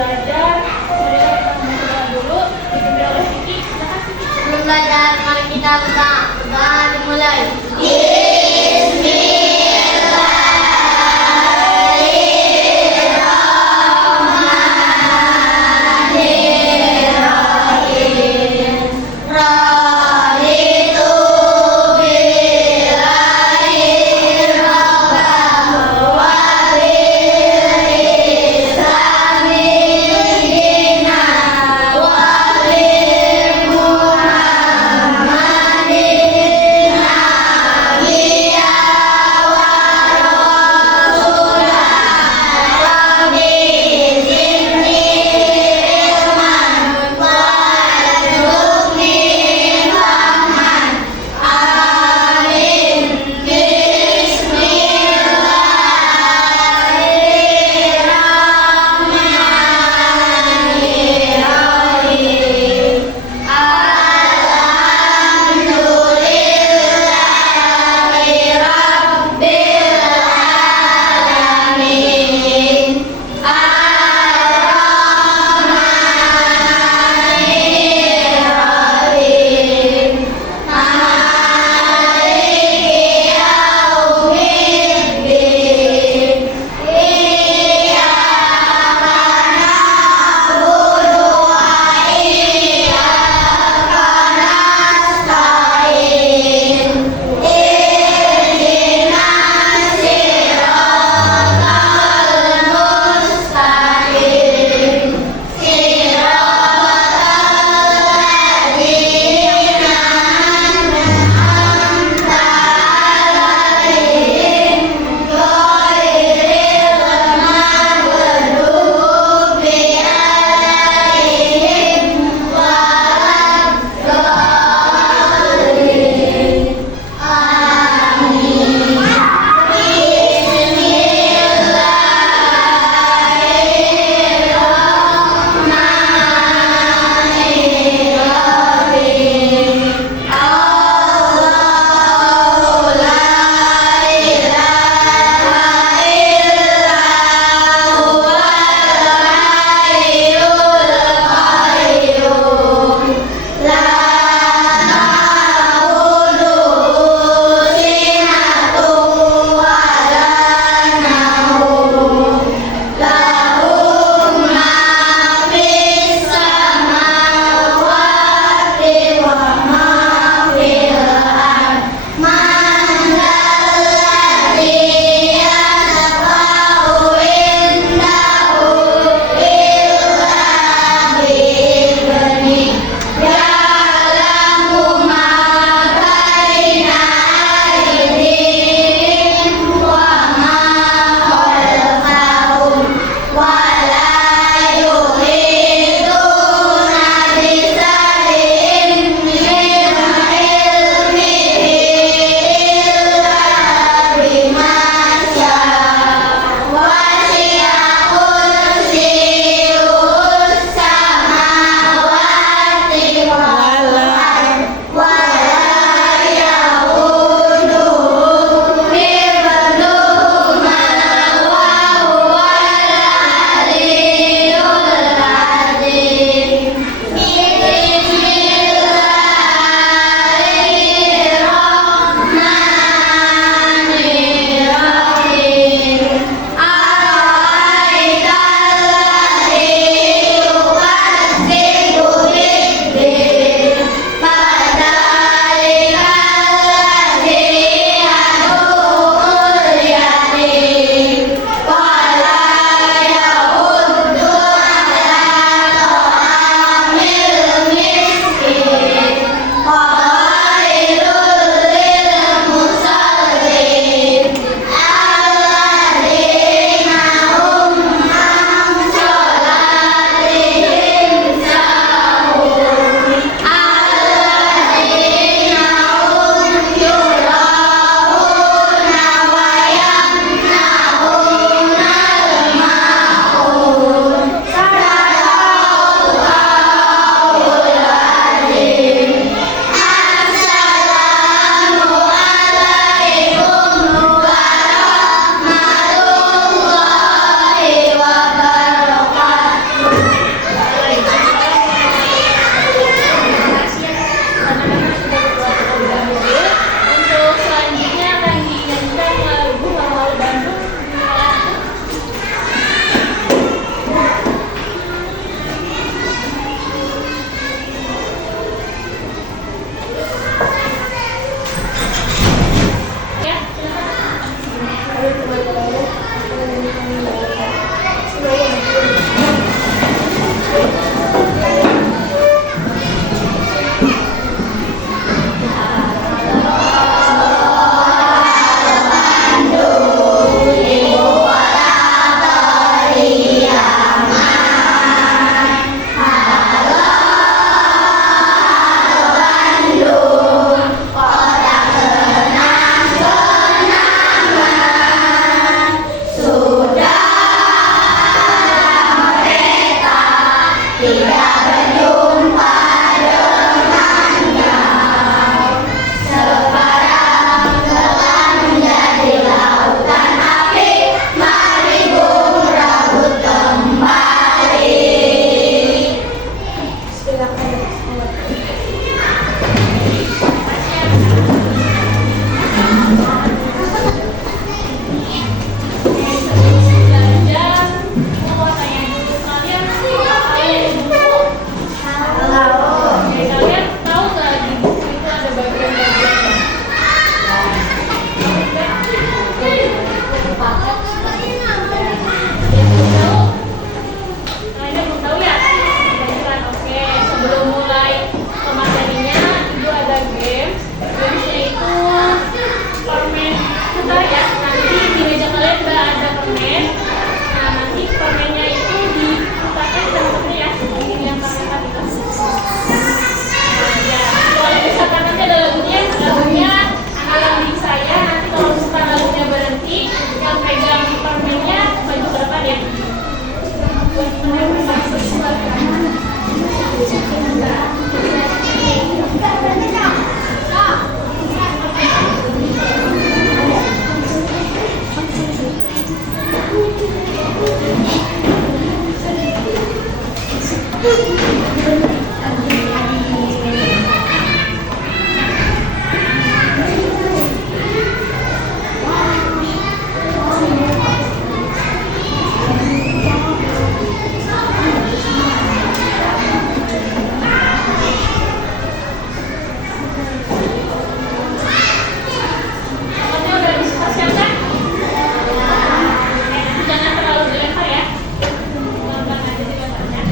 belajar, marilah kita berdoa dulu. Dipimpin oleh Vicky. Silakan Vicky. Sebelum belajar, mari kita berdoa dimulai. tidak berjumpa dengannya. Sekarang telah menjadi lautan api, mari bung rambut kembali. Belajar, mau tanya dulu kalian sih, kalian buku. Oke, kalian tahu nggak di buku itu ada bagian-bagiannya? Tahu? Kalian belum tahu ya? Baiklah, oke. Sebelum mulai ke materinya, itu ada games. Gamesnya itu permen putar ya. Nanti di meja kalian udah ada permen. Nah, nanti permennya itu diputarkan sama ya. Ini yang permen tadi. Ya, kalau misalkan nanti ada lagunya analog saya. Nanti kalau misalkan lagunya berhenti, yang pegang permennya maju ke depan ya. Pokoknya udah disiapkan. Jangan terlalu dilempar ya. Pelan-pelan aja dilemparnya.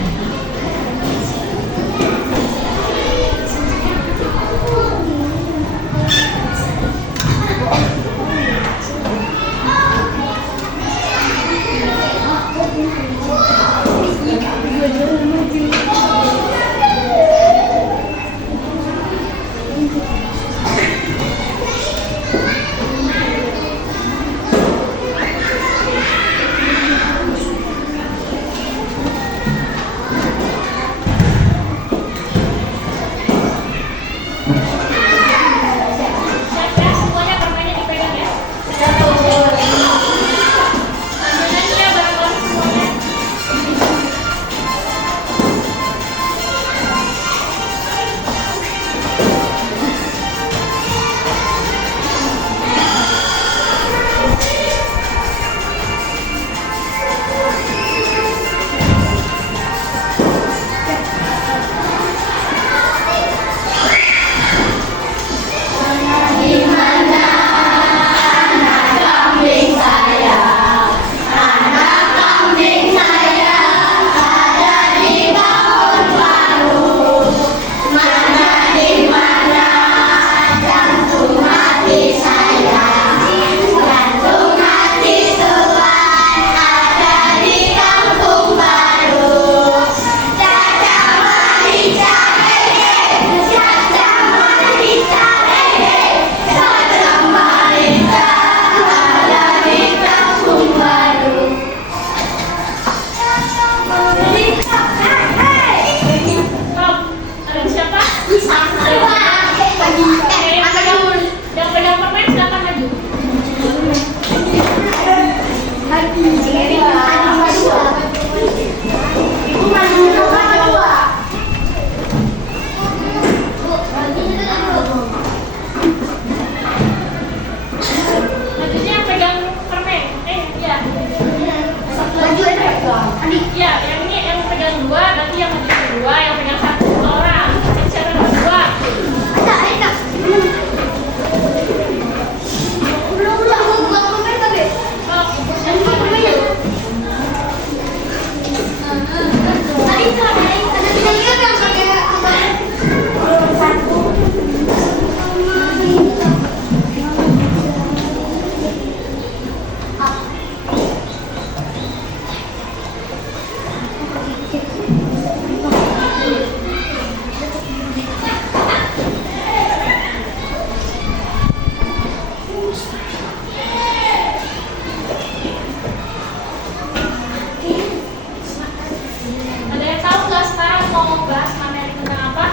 bahas materi tentang apa?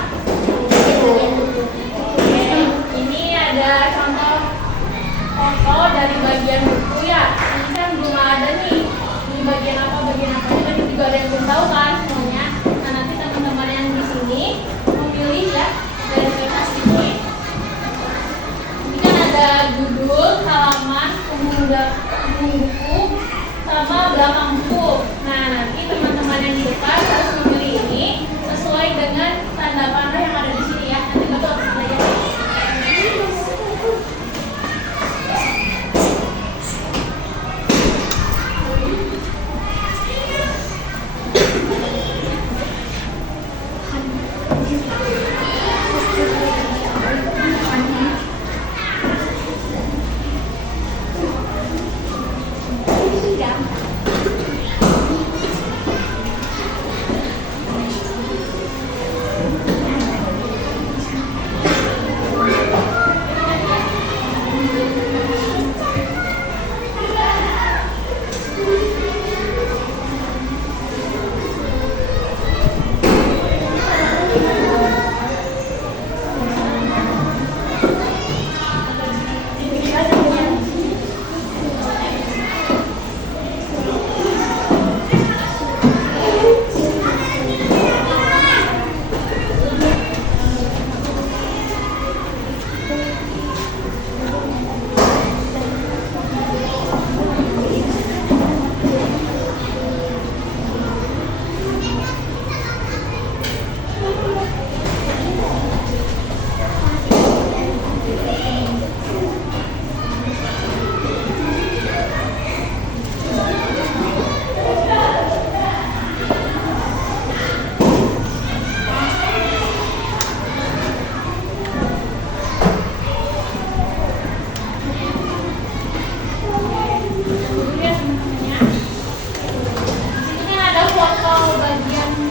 Oke, ini ada contoh foto dari bagian buku ya. Ini kan belum ada nih. Ini bagian apa? Tadi juga ada yang belum tahu kan semuanya. Nah, nanti teman-teman yang di sini memilih ya dari kertas ini. Ini kan ada judul, halaman, punggung buku, sama belakang buku. Nah, nanti teman-teman yang di depan harus memilih ini sesuai dengan tanda panah yang ada di sini ya. Nanti Bapak harus belajar.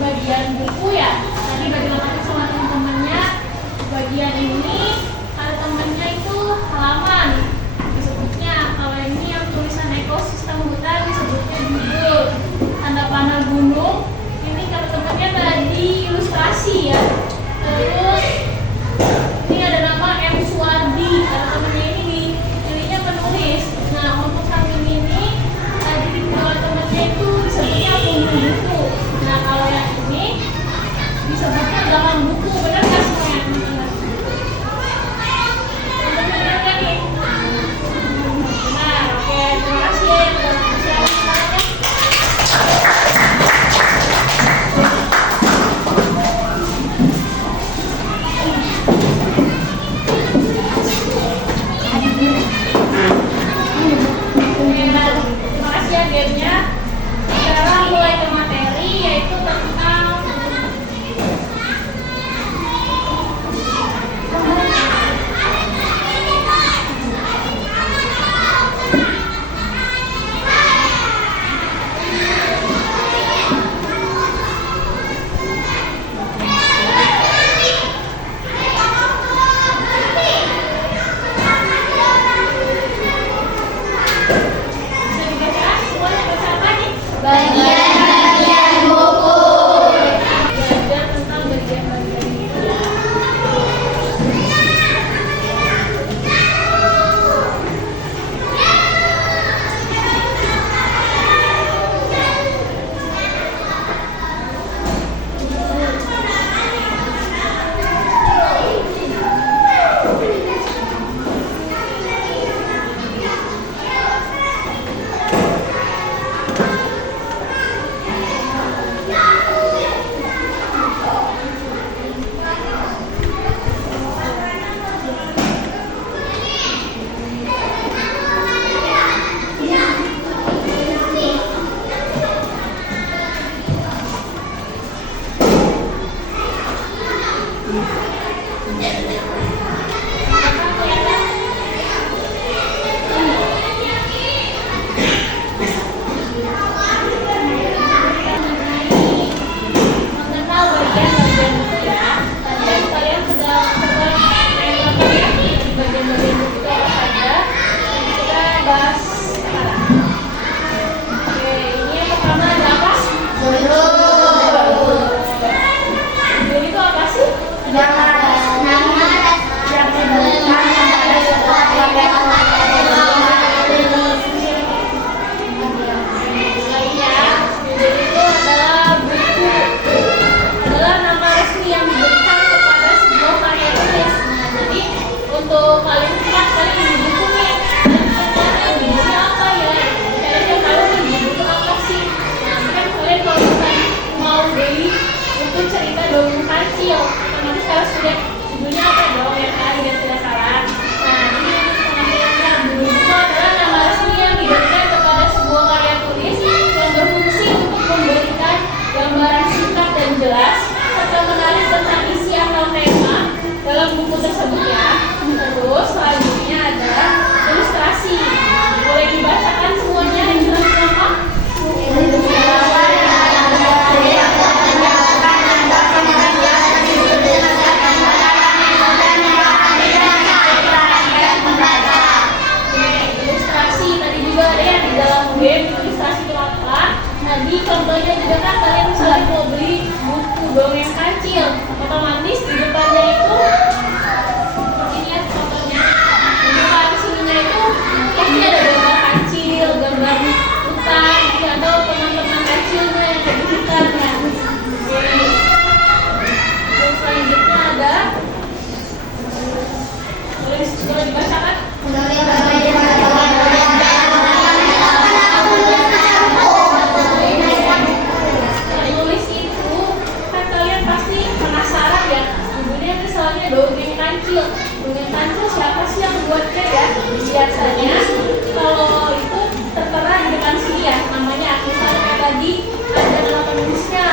Bagian buku ya, tadi bagaimana sama teman-temannya. Bagian ini ada temannya itu halaman disebutnya. Kalau ini yang tulisan ekosistem hutan disebutnya judul. Tanda panah gunung ini kalau temannya tadi ilustrasi ya. Terus ini ada nama M. Suwardi, kalau temannya ini dipilihnya penulis. Nah, untuk samping ini tadi di temannya itu disebutnya punggung buku. Nah, kalau yang ini disebutnya belakang buku, benar nggak semuanya? Benar nggak nih? Nah, oke, terima kasih ya yang udah siapin semuanya. Terima kasih ya gamenya. Sekarang mulai ke materi, yaitu tentang bisa dibaca semuanya, baca apa nih? Bagian-bagian buku. Belajar tentang bagian-bagian itu ya. Mengenal bagian-bagian buku ya. Tadi kan kalian sudah coba ya di bagian-bagian buku itu apa saja. Dan kita bahas sekarang. Oke, ini yang pertama ada apa? Judul. itu cerita dongeng kancil. Otomatis harus sudah judulnya apa dong ya kan, biar tidak salah. Nah, ini penampilannya Burung Bunga adalah nama resmi yang diberikan kepada sebuah karya tulis yang berfungsi untuk memberikan gambaran singkat dan jelas serta menarik tentang isi atau tema dalam buku tersebut ya. Terus selanjutnya ada ilustrasi. Boleh dibacakan semuanya yang jelas apa? Ilustrasi tadi juga ada yang di dalam game. Ilustrasi itu apa? Tadi contohnya juga kan kalian misalnya mau beli buku dongeng kancil, otomatis di depannya itu ini ya contohnya. Di depan sininya itu pasti ada gambar kancil, gambar hutan, atau teman-teman kancilnya yang ada di hutan ya. Oke. Terus selanjutnya ada boleh dibacakan? Nulis itu kan kalian pasti penasaran ya. Judulnya misalnya dongeng kancil. Dongeng kancil siapa sih yang buatnya ya? Biasanya kalau itu tertera di depan sini ya namanya. Misalnya kayak tadi ada nama penulisnya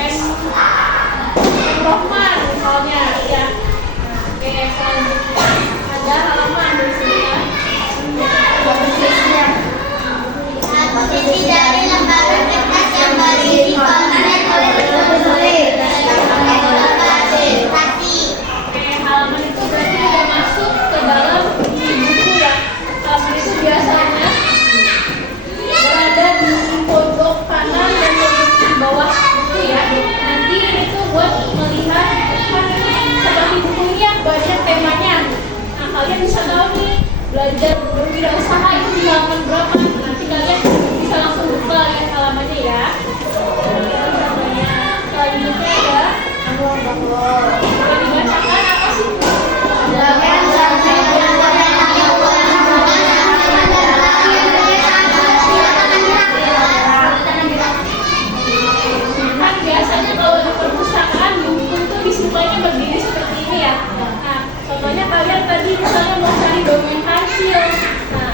M. Rohman misalnya ya. Oke, selanjutnya ada halaman di sini ya. Posisi dari lembaga kertas yang berisi konten Oke, halaman itu berarti udah masuk ke dalam buku ya. Halaman itu biasanya berada di pojok kanan dan pojok bawah buku ya. Nanti itu buat melihat kan ini seperti buku ini yang banyak temanya. Nah, kalian bisa tahu nih belajar berwirausaha itu di halaman berapa. Nanti kalian bisa langsung buka lihat halamannya ya. Selanjutnya ya. Boleh dibacakan apa sih? Kan biasanya kalau di perpustakaan buku itu disiplinnya berdiri seperti ini ya. Nah, contohnya kalian tadi misalnya mau cari dongeng kancil. Nah,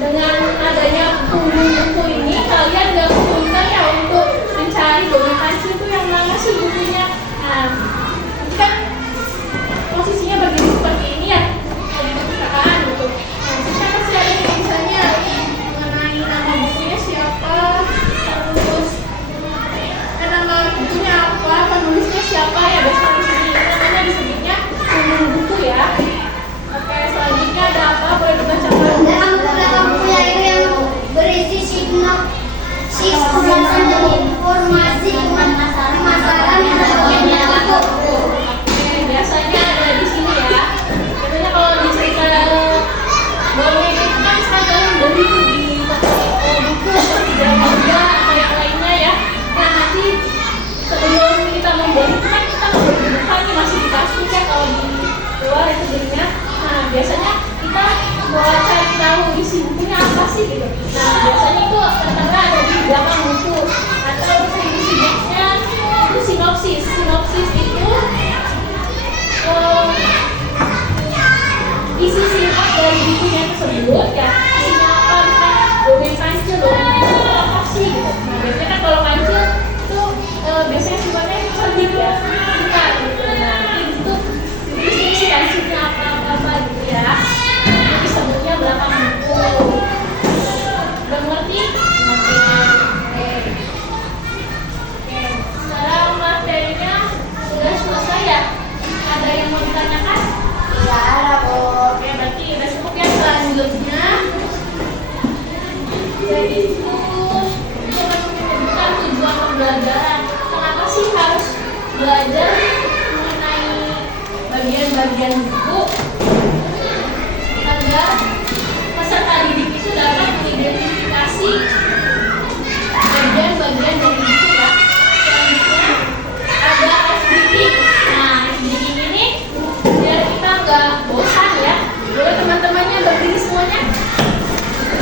dengan adanya buku ini kalian gak kesulitan ya untuk mencari dongeng kancil itu yang mana sih bukunya. Nah, ini kan posisinya berdiri seperti ini ya di perpustakaan gitu. Nah, kita pasti ada tulisannya mengenai nama bukunya siapa, terus nama bukunya apa, penulisnya siapa ya, biasanya di sini namanya disebutnya gunung buku ya. Oke, selanjutnya ada apa? Boleh dibacakan? Dalam belakang buku itu yang berisi sinopsis ulasan dan informasi pemasaran bagian dalam buku. Oke, biasanya ada di sini ya. Biasanya kalau di cerita dongeng itu kan kalian beli di toko buku seperti Gramedia atau yang lainnya ya. Nah, nanti sebelum kita membeli kan kita membeli di depan nih masih di plastik ya kalau di luar itu belinya. Nah, biasanya kita mau cari tahu isi bukunya apa sih gitu. Nah, biasanya itu tertera ada di belakang buku atau disebutnya itu sinopsis. Sinopsis itu isi singkat dari bukunya tersebut ya. Isinya apa? Misalnya dongeng kancil, dongeng kancil itu apa sih gitu. Nah, biasanya kan kalau kancil itu biasanya sifatnya cerdik ya, pintar gitu. Nah, nanti di situ isi kancilnya apa gitu ya. Itu disebutnya belakang buku. Udah ngerti? Oke. Sekarang materinya sudah selesai ya. Ada yang mau ditanyakan? Oke, berarti udah cukup ya. Selanjutnya yaitu bukan tujuan pembelajaran. Kenapa sih harus belajar mengenai bagian-bagian buku? Agar peserta didik itu dapat mengidentifikasi bagian-bagian dari buku ya. Selanjutnya ada reading. Nah, reading ini biar kita nggak bosan ya. Boleh teman-temannya berdiri semuanya.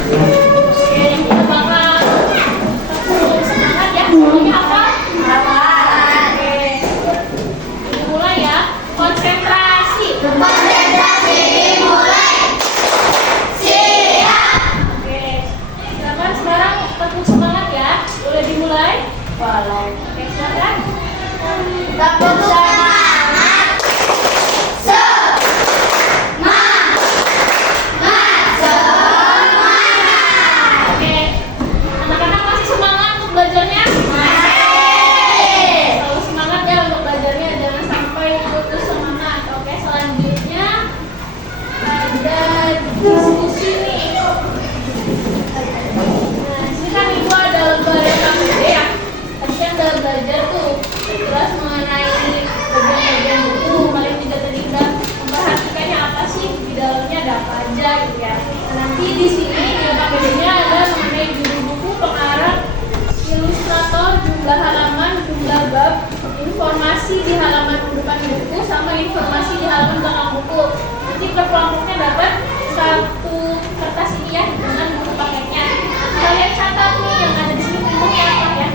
Oke, yang kita bakal semangat ya. Namanya apa? Oke, Oke, silakan. Tepuk semangat. Semangat. Semangat. Oke, anak-anak masih semangat untuk belajarnya? Masih. Selalu semangat ya untuk belajarnya, jangan sampai putus semangat. Oke, selanjutnya ada diskusi nih. Nah, ini kan ibu ada lembar yang KPD ya. Tadi kan udah belajar tuh, jelas mengenai bagian-bagian buku. Kalian juga tadi udah memperhatikannya apa sih di dalamnya, ada apa aja gitu ya. Nah, nanti di sini di KPD-nya ada mengenai judul buku, pengarang, ilustrator, jumlah halaman, jumlah bab, informasi di halaman depan buku, sama informasi di halaman belakang buku. Nanti per kelompoknya dapat satu kertas ini ya dengan buku paketnya. Kalian catat nih yang ada di sini bukunya apa ya.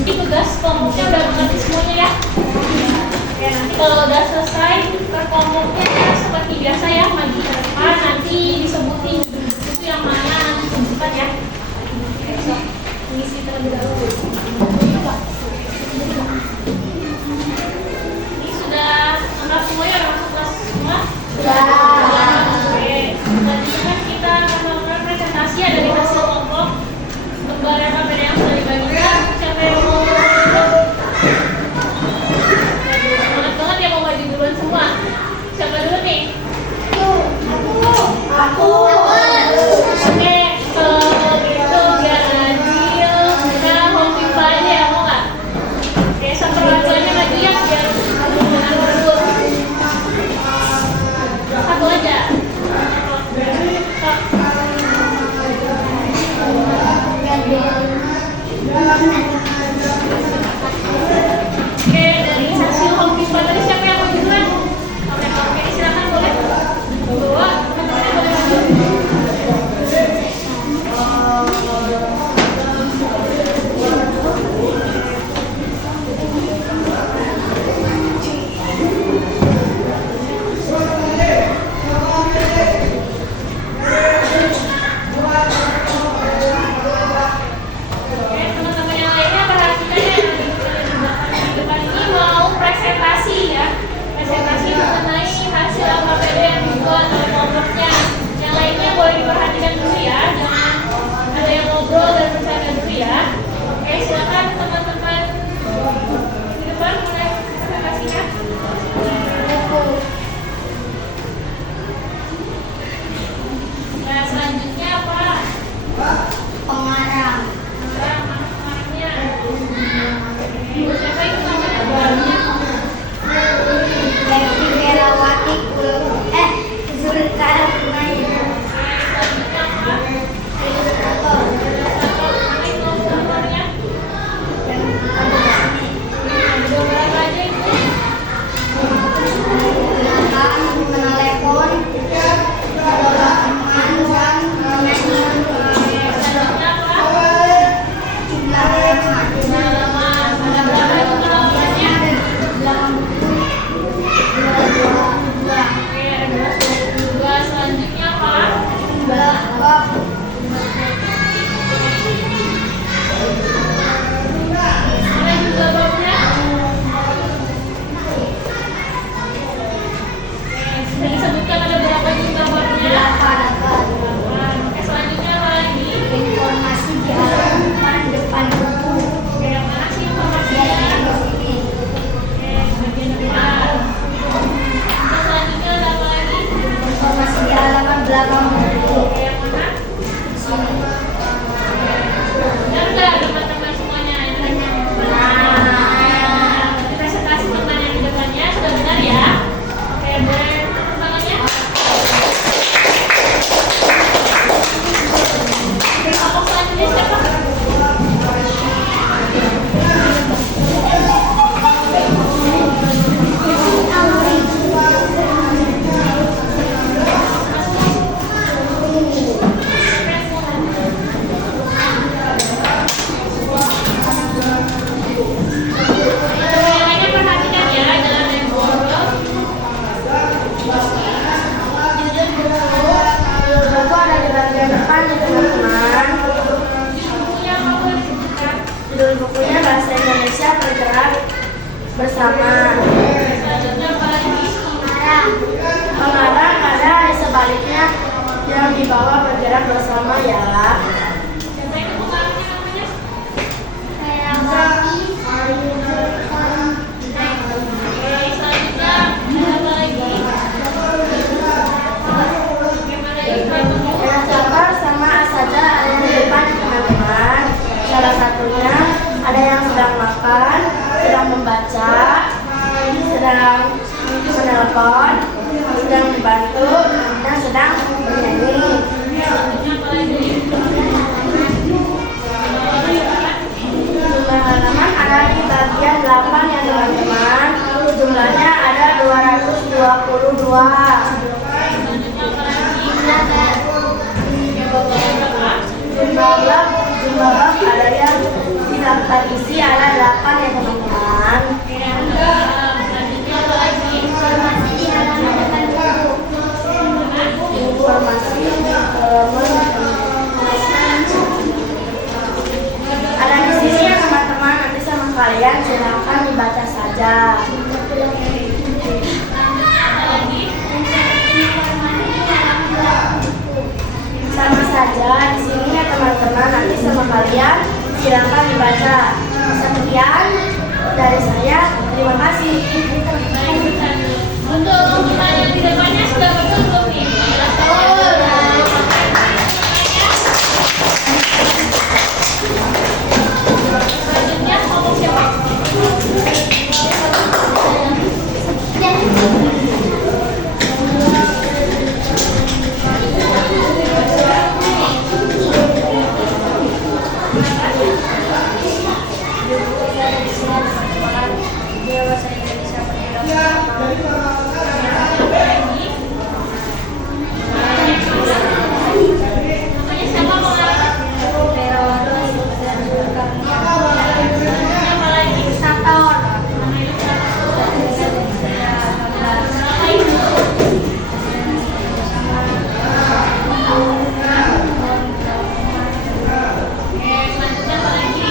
Jadi tugas kelompoknya udah mengerti semuanya ya. Oke, nanti kalau udah selesai per kelompoknya ya, seperti biasa ya, maju ke depan, nanti disebutin itu yang mana disebutkan ya. Oke, so, mengisi terlebih dahulu. Ini sudah lengkap semuanya, udah masuk kelas semua? Sudah. Oke, selanjutnya kan kita akan melakukan presentasi ya dari hasil kelompok. Lembar KPD yang sudah dibagikan, siapa yang mau semangat banget ya mau maju duluan semua. Siapa dulu nih? Aku. Oke, kalau gitu biar adil, kita home pimpa aja ya, mau nggak? Oke, sampai orang tuanya maju ya, biar jangan berebut. Satu aja. Oke, dari hasil home pimpa tadi siapa yang mau duluan? Oke, silakan boleh. Bawa, teman-temannya boleh maju. Oke, teman-teman yang lainnya perhatikan ya, di depan ini mau presentasi ya. Presentasi mengenai hasil KPD yang dibuat oleh kelompoknya. Yang lainnya boleh diperhatikan dulu ya, jangan ada yang ngobrol dan bercanda dulu ya. Oke, silakan teman-teman di depan mulai presentasinya. Nah, selanjutnya apa? Pengarang. Mana-mananya. Siapa itu namanya? Devi Herawati Zulkarnain. Selanjutnya apa? Ilustrator. Mana itu gambarnya? Yang ada di sini. Gambar apa? di bawah bergerak bersama ya. Contohnya pembarunya namanya? Kayak bagi, Oke, selanjutnya ada apa lagi? Bagaimana ini? Yang sabar sama saja ada yang di depan teman-teman. Salah satunya ada yang sedang makan, sedang membaca, sedang menelpon, sedang dibantu, dan sedang bernyanyi. Jumlah halaman ada di bagian 8 ya teman-teman. Jumlahnya ada 222. Jumlah bab ada yang di daftar isi ada 8 ya teman-teman. informasi di halaman depan buku. Informasi ada di sini ya teman-teman. Nanti sama kalian silakan dibaca saja. Sama saja di sini ya teman-teman. Nanti sama kalian silakan dibaca. Sekian dari saya. Terima kasih. Untuk yang di depannya sudah betul belum nih? Selanjutnya kelompok siapa? Namanya siapa pengarangnya? Siapa lagi? Sator. Nama ibu. Oke, selanjutnya apa lagi?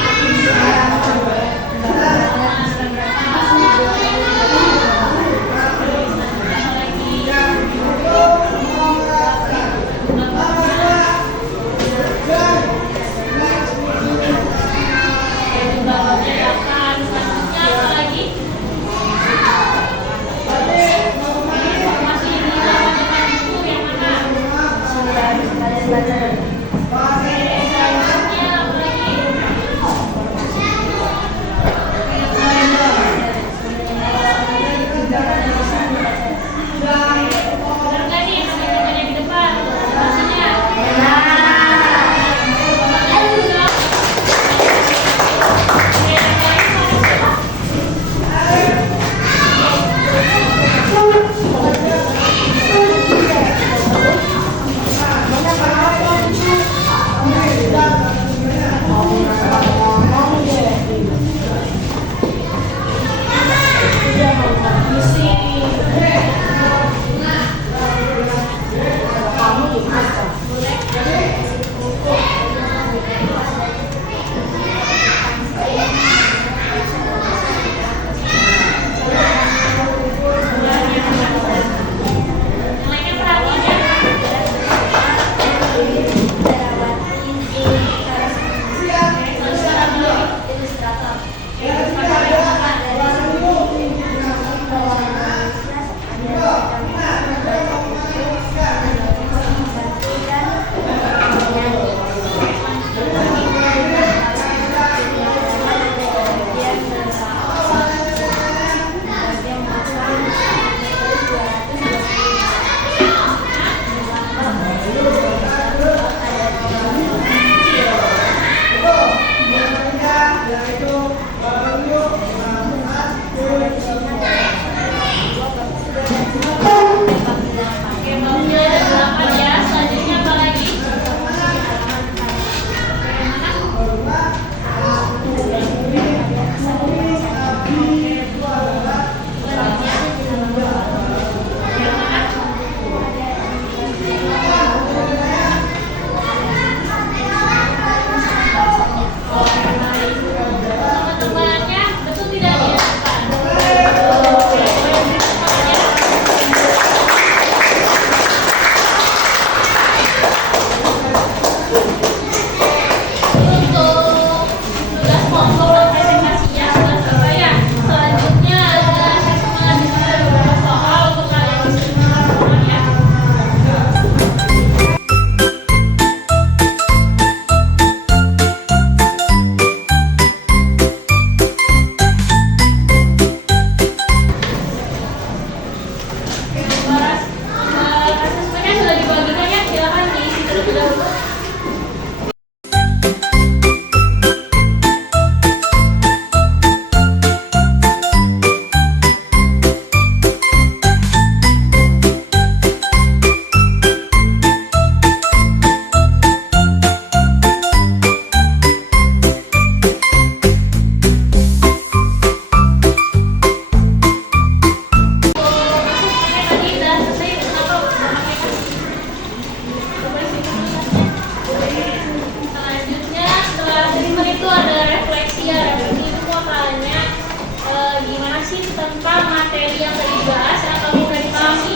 yang tadi dibahas yang kamu udah dipahami?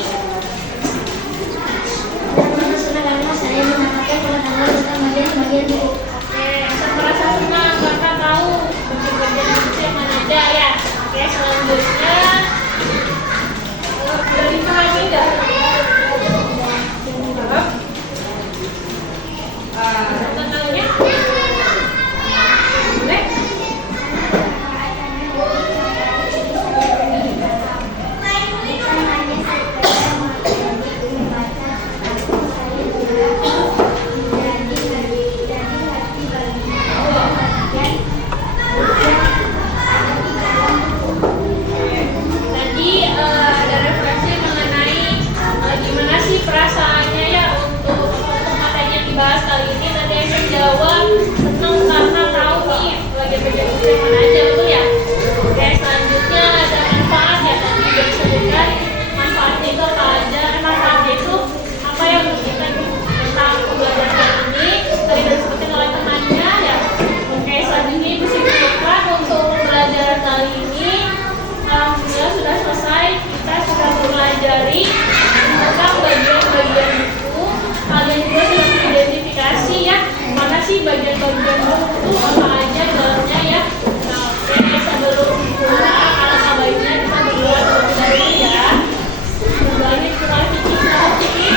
Saya menanyakan pengetahuan tentang bagian-bagian tubuh. Oke, saya merasa senang karena tahu bagian-bagian itu yang mana aja ya. Oke, selanjutnya udah dipahami nggak? Tentangnya? Boleh? Tadi ada referensi mengenai gimana sih perasaannya ya untuk materi yang dibahas kali ini. Nanti saya jawab senang karena tahu nih bagian-bagian itu yang mana aja, betul ya? Oke, selanjutnya ada manfaat ya, tadi udah disebutkan manfaatnya itu apa aja. Manfaatnya itu apa yang memberikan tentang pembelajaran ini tadi udah disebutkan oleh temannya ya. Oke, selanjutnya ibu simpulkan untuk pembelajaran kali ini. Alhamdulillah sudah selesai. Kita sudah mempelajari tentang bagian-bagian buku. Kalian juga sudah mengidentifikasi ya mana sih bagian-bagian buku itu apa aja di dalamnya ya. Nah, oke, sebelum pulang alangkah baiknya kita berdoa terlebih dahulu ya. Kembali ke Kiki, sama Kiki.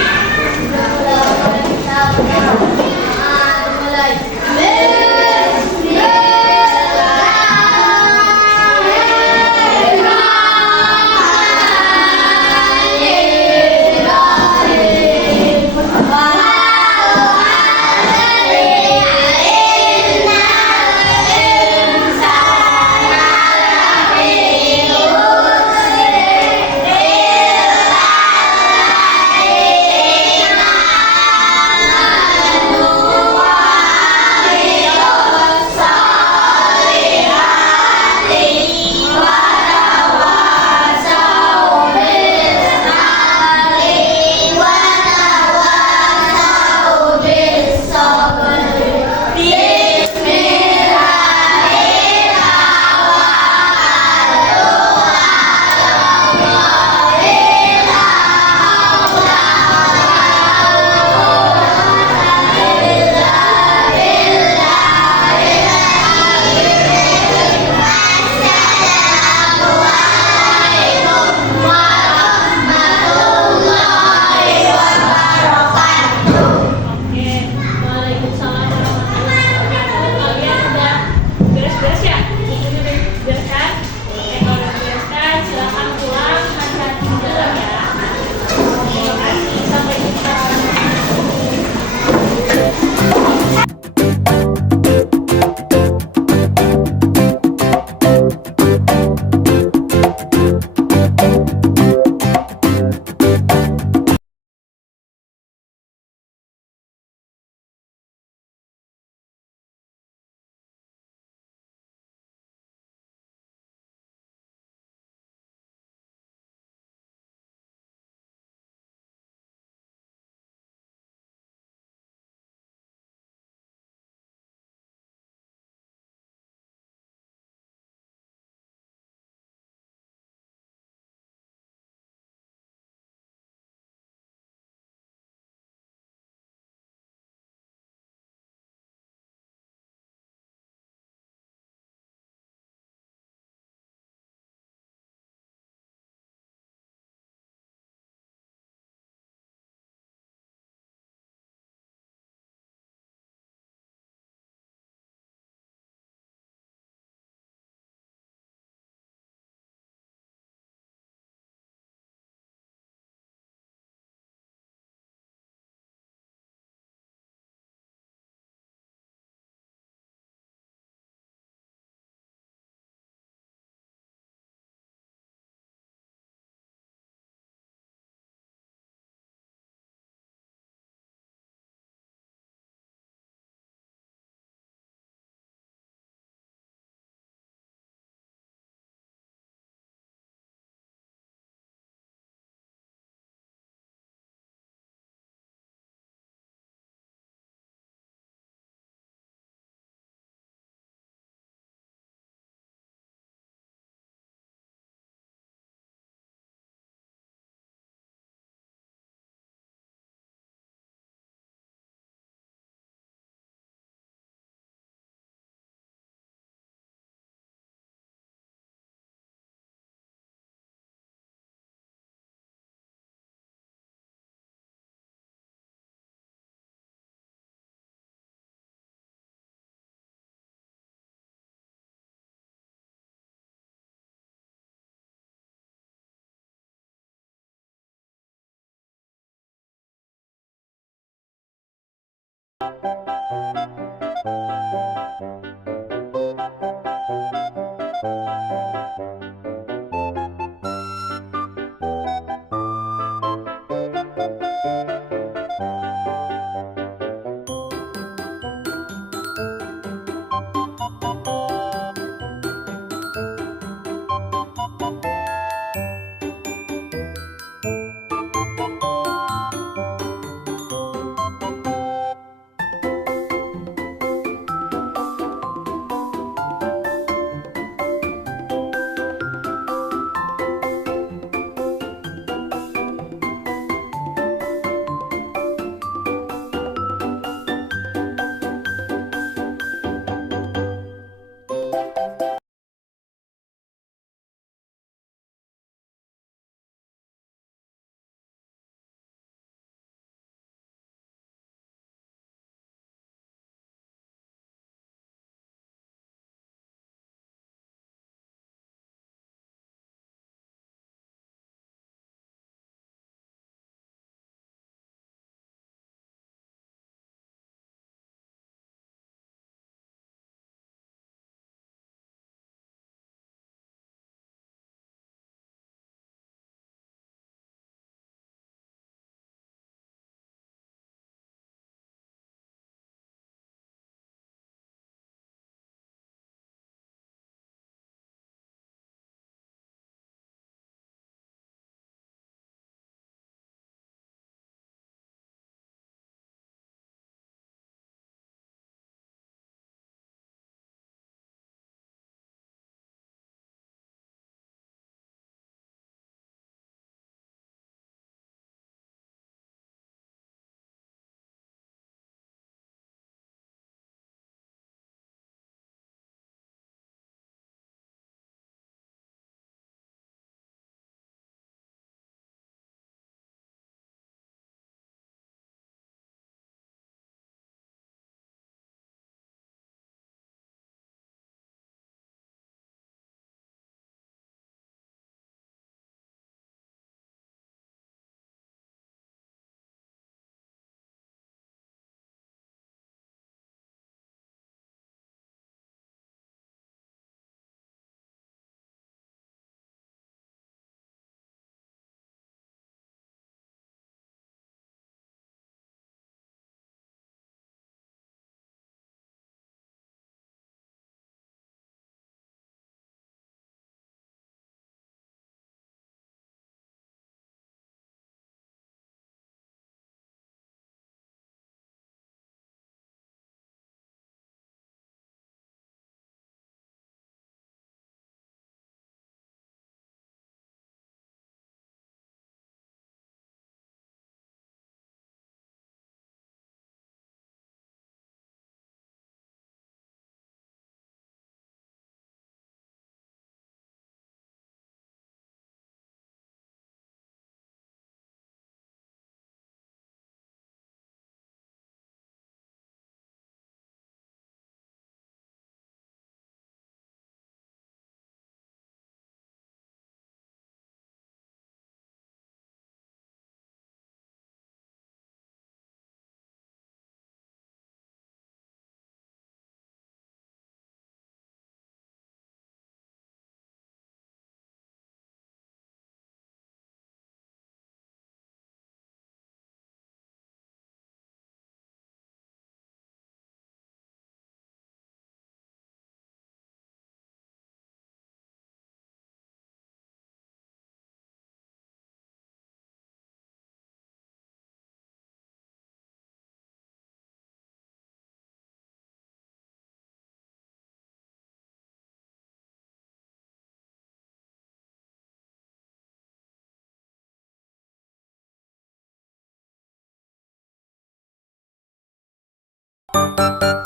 Thank you.